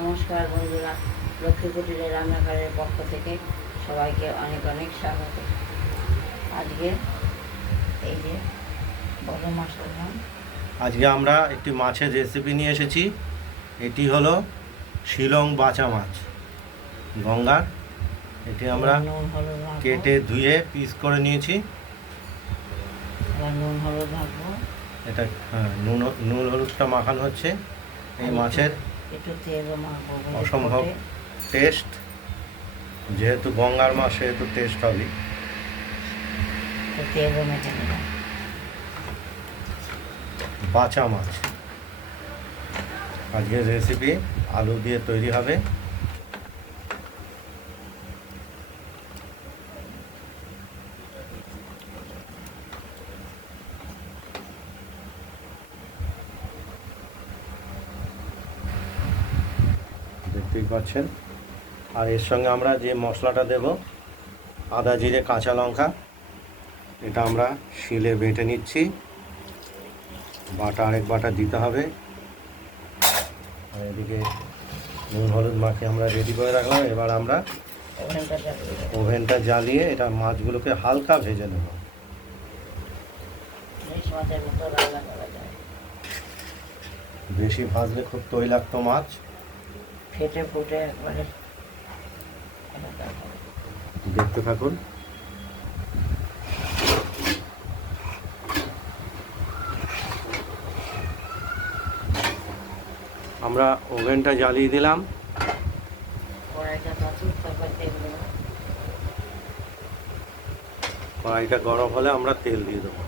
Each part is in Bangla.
নমস্কার বন্ধুরা, লক্ষ্মী কুটিরের রান্নাঘরের পক্ষ থেকে সবাইকে অনেক অনেক স্বাগত। আজকে এই যে বড় মাছের নাম, আজকে আমরা একটি মাছের রেসিপি নিয়ে এসেছি। এটি হলো শিলং বাচা মাছ, গঙ্গার। এটি আমরা নুন হলুদ মাখবো, কেটে ধুয়ে পিস করে নিয়েছি। এবার নুন হলুদ মাখবো। এটা নুন নুন হলুদটা মাখানো হচ্ছে। এই মাছের একটু তেলও মাখবো, অসম্ভব টেস্ট। যেহেতু গঙ্গার মাছ সেহেতু টেস্ট হবে। তেলও মেখে নেব। বাচা মাছ আজকের রেসিপি আলু দিয়ে তৈরি হবে। দেখতেই পাচ্ছেন। আর এর সঙ্গে আমরা যে মশলাটা দেব, আদা জিরে কাঁচা লঙ্কা, এটা আমরা শিলে বেটে নিচ্ছি। বাটা আরেক বাটা দিতে হবে। আর এদিকে নুন হলুদ মাখিয়ে আমরা রেডি করে রাখলাম। এবার আমরা ওভেনটা জ্বালিয়ে এটা মাছগুলোকে হালকা ভেজে নেব। বেশি ভাজলে খুব তৈলাক্ত মাছ, ফেটে ফুটে একবারে। দেখতে থাকুন। আমরা ওভেনটা জ্বালিয়ে দিলাম। কড়াইটা গরম হলে আমরা তেল দিয়ে দেবো।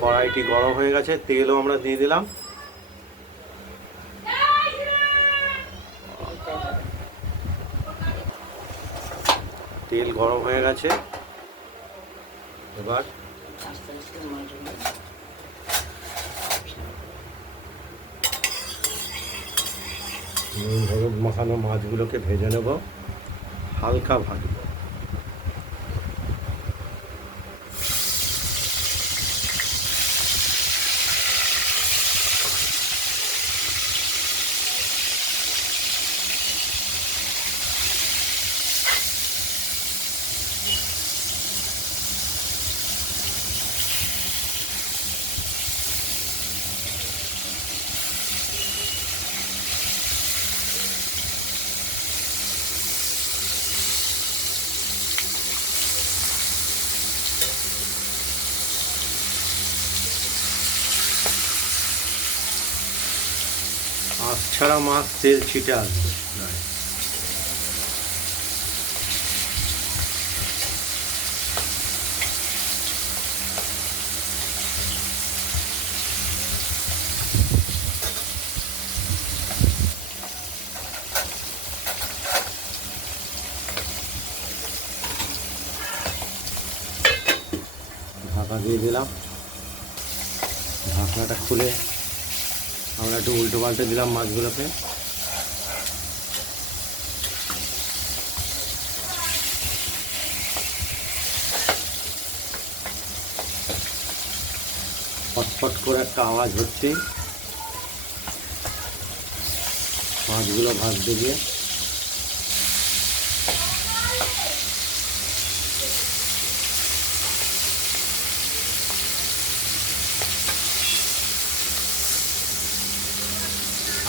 কড়াইটি গরম হয়ে গেছে, তেলও আমরা দিয়ে দিলাম। তেল গরম হয়ে গেছে। এবার নুন হলুদ মাখানো মাছগুলোকে ভেজে নেব, হালকা ভাজব। আঁশ ছাড়া মাছ তেল ছিটে আসবে। ঢাকা দিয়ে দিলাম। ঢাকনাটা খুলে আমরা একটু উল্টো পাল্টে দিলাম মাছগুলোকে। ফটফট করে একটা আওয়াজ হচ্ছে মাছগুলো ভাজতে গিয়ে।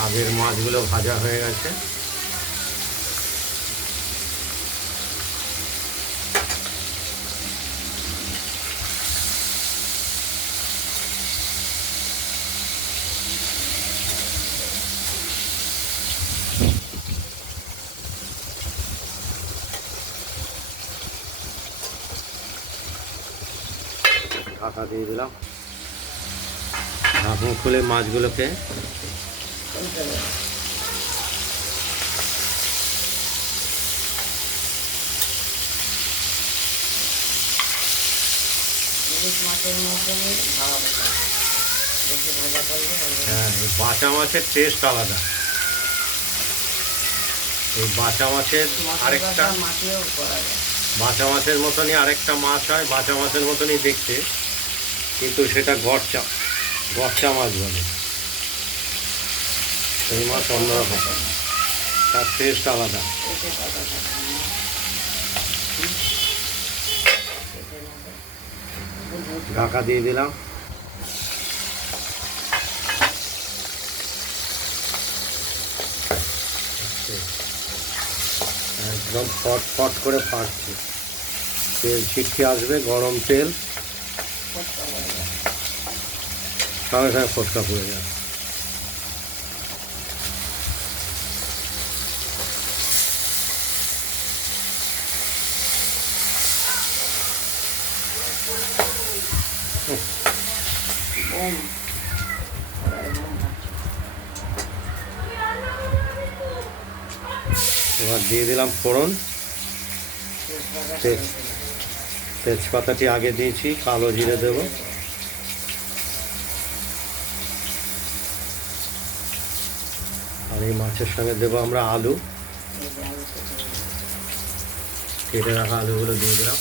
আগের মাছগুলো ভাজা হয়ে গেছে। ঢাকা দিয়ে দিলাম। ঢাকনা খুলে মাছগুলোকে হ্যাঁ, এই বাঁচা মাছের টেস্ট আলাদা। এই বাঁচা মাছের আরেকটা বাঁচা মাছের মতনই আরেকটা মাছ হয়, বাঁচা মাছের মতনই দেখতে, কিন্তু সেটা গরচা মাছ বলে। এই মাছ অন্যরকম, তার টেস্ট আলাদা। ঢাকা দিয়ে দিলাম। একদম ফট করে ফাটছে, তেল ছিটকে আসবে, গরম তেল, সঙ্গে সঙ্গে ফোসকা পড়ে যাবে। এবার দিয়ে দিলাম ফোড়ন। তেজপাতাটি আগে দিয়েছি, কালো জিরে দেব, আর এই মাছের সঙ্গে দেবো আমরা আলু, কেটে রাখা আলুগুলো দিয়ে দিলাম।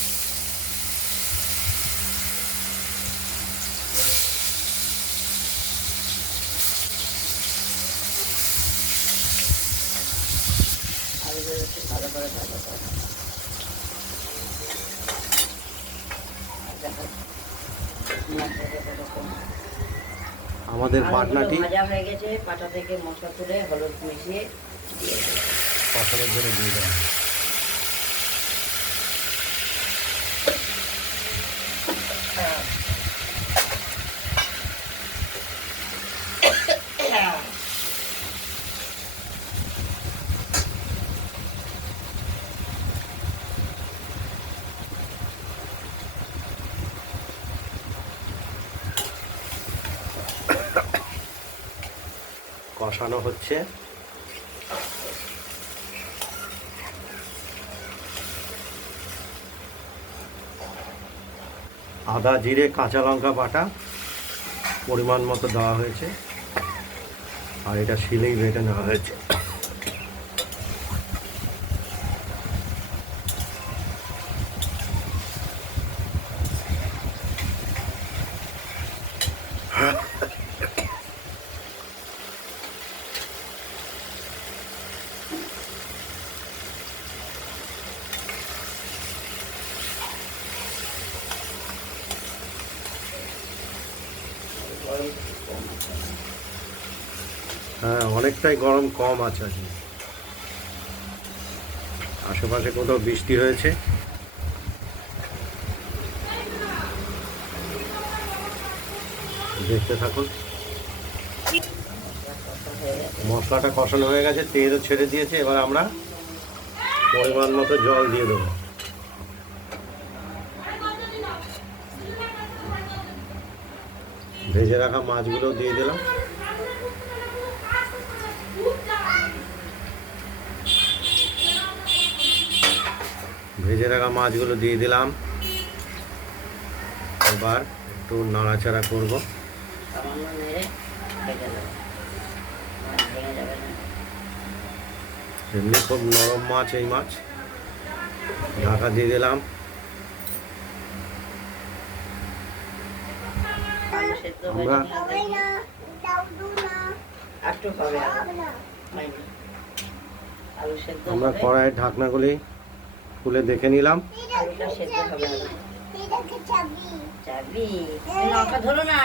আমাদের বাটনাটি ভাজা হয়ে গেছে, পাটা থেকে মশলা তুলে হলুদ মিশিয়ে কষানোর জন্য দিয়ে দেবো। কষানো হচ্ছে। আদা জিরে কাঁচা লঙ্কা বাটা পরিমাণ মতো দেওয়া হয়েছে, আর এটা শিলেই বেটে নেওয়া হয়েছে। হ্যাঁ, অনেকটাই গরম কম আছে আজকে। আশেপাশে কোথাও বৃষ্টি হয়েছে। দেখতে থাকুন। মশলাটা কষানো হয়ে গেছে, তেলও ছেড়ে দিয়েছে। এবার আমরা পরিমাণ মতো জল দিয়ে দেবো। ভেজে রাখা মাছগুলো দিয়ে দিলাম। ভেজে রাখা মাছগুলো দিয়ে দিলাম। এবার একটু নাড়াচাড়া করব। এমনি খুব নরম মাছ এই মাছ। ঢাকা দিয়ে দিলাম। আমরা কড়াইয়ের ঢাকনাগুলি খুলে দেখে নিলাম। আলুটা সেদ্ধ হবে। চাবি ধরো না।